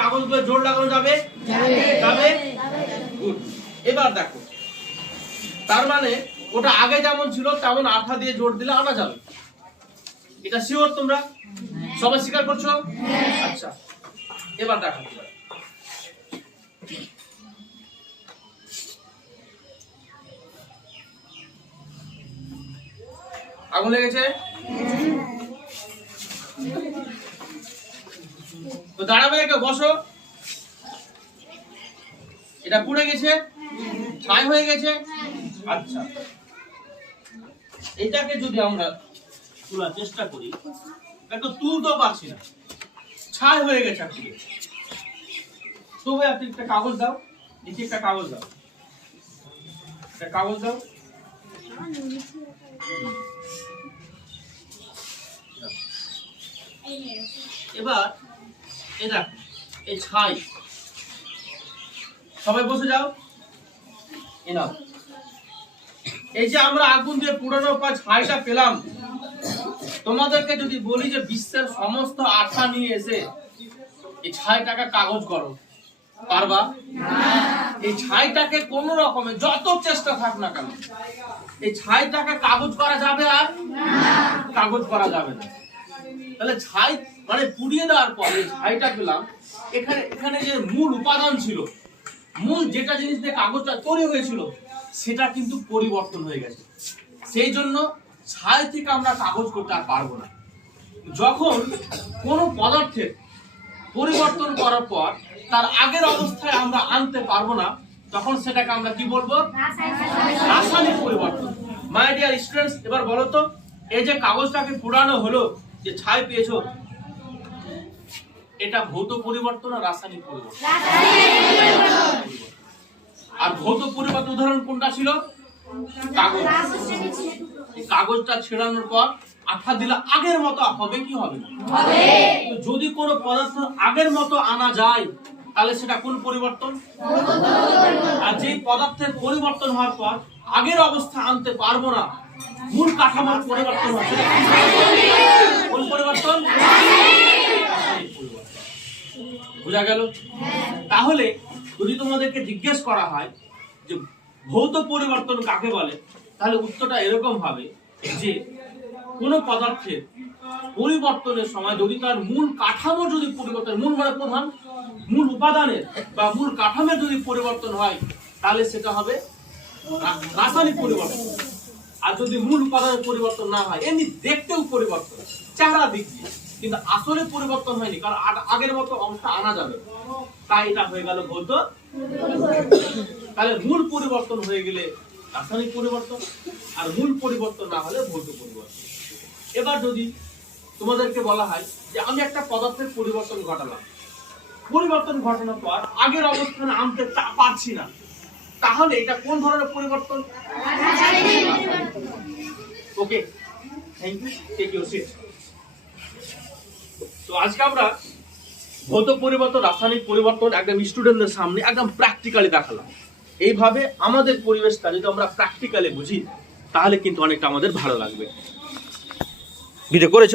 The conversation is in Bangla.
কাগজগুলো জোর লাগানো যাবে? Good. এবার দেখো। তার মানে ওটা আগে যেমন ছিল, তেমন আঠা দিয়ে জোর দিলে আনা যাবে। এটা শিওর তোমরা? সবাই স্বীকার করছ? আচ্ছা। এবার দেখো। আগুন লেগেছে? তো দাঁড়াবে কেউ বসো। এটা পুড়ে গেছে, ছাই হয়ে গেছে। আচ্ছা। এটাকে যদি আমরা তোলার চেষ্টা করি একটু তুলতেও পারছি না। ছাই হয়ে গেছে পুড়ে। তবে আপনি একটা কাগজ দাও। এটি একটা কাগজ দাও। একটা কাগজ দাও। এবার এই দেখ এই ছাই। সবাই বসে যাও। এই নাও। এই যে আমরা আগুন দিয়ে পুরানো পা ছাইটা পেলাম তোমাদেরকে যদি বলি যে বিশ্বের সমস্ত আঠা নিয়ে এসে এই ছাইটাকে কাগজ করো পারবা? এই ছাইটাকে কোন রকমে যত চেষ্টা থাক না কেন এই ছাইটাকে কাগজ করা যাবে আর? কাগজ করা যাবে না। তাহলে ছাই মানে পুড়িয়ে দেওয়ার পরে ছাইটা পেলাম, এখানে এখানে যে মূল উপাদান ছিল, মূল যেটা জিনিস দিয়ে কাগজটা তৈরি হয়েছিল, সেটা কিন্তু পরিবর্তন হয়ে গেছে। সেই জন্য ছাই থেকে আমরা কাগজ করতে আর পারব না। যখন কোনো পদার্থের পরিবর্তন করার পর তার আগের অবস্থায় আমরা আনতে পারব না, তখন সেটাকে আমরা কি বলব? রাসায়নিক পরিবর্তন। মাই ডিয়ার স্টুডেন্টস এবার বলো তো, এই যে কাগজটাকে পুরানো হলো, যে ছাই পেয়েছ এটা ভৌত পরিবর্তন আর রাসায়নিক পরিবর্তন। আর ভৌত পরিবর্তন উদাহরণ কোনটা ছিল? কাগজ। কাগজটা ছেড়ানোর পর আঠা দিলে আগের মতো হবে কি হবে যদি কোনো পদার্থ আগের মতো আনা যায় তাহলে সেটা কোন পরিবর্তন? আর যেই পদার্থের পরিবর্তন হওয়ার পর আগের অবস্থা আনতে পারব না মূল কাঠামোর পরিবর্তন হয় সেটা কোন পরিবর্তন রাসায়নিক পরিবর্তন। বোঝা গেল। তাহলে যদি তোমাদেরকে জিজ্ঞেস করা হয় যে ভৌত পরিবর্তন কাকে বলে, তাহলে উত্তরটা এরকম হবে যে কোনো পদার্থের পরিবর্তনের সময় যদি তার মূল কাঠামো যদি পরিবর্তন, মূল মানে প্রধান, মূল উপাদানের বা মূল কাঠামোর যদি পরিবর্তন হয়, তাহলে সেটা হবে রাসায়নিক পরিবর্তন। আর যদি মূল উপাদানের পরিবর্তন না হয়, এমনি দেখতেও পরিবর্তন চেহারা দিক দিয়ে। কিন্তু আসলে পরিবর্তন হয়নি কারণ আগের মতো অংশ আনা যাবে। তাই এটা হয়ে গেল ভৌত তাহলে মূল পরিবর্তন হয়ে গেলে রাসায়নিক পরিবর্তন আর মূল পরিবর্তন না হলে ভৌত পরিবর্তন। এবার যদি তোমাদেরকে বলা হয় যে আমি একটা পদার্থের পরিবর্তন ঘটালাম। পরিবর্তন ঘটানোর পর আগের অবস্থানে আনতে তা- পারছি না। তাহলে এটা কোন ধরনের পরিবর্তন? Okay thank you take you seat তো আজকে আমরা ভৌত পরিবর্তন, রাসায়নিক পরিবর্তন একদম স্টুডেন্টদের সামনে একদম প্র্যাকটিক্যালি দেখালাম। এইভাবে আমাদের পরিবেশটা যদি আমরা প্র্যাকটিক্যালি বুঝি, তাহলে কিন্তু অনেকটা আমাদের ভালো লাগবে। ভিডিও করেছ?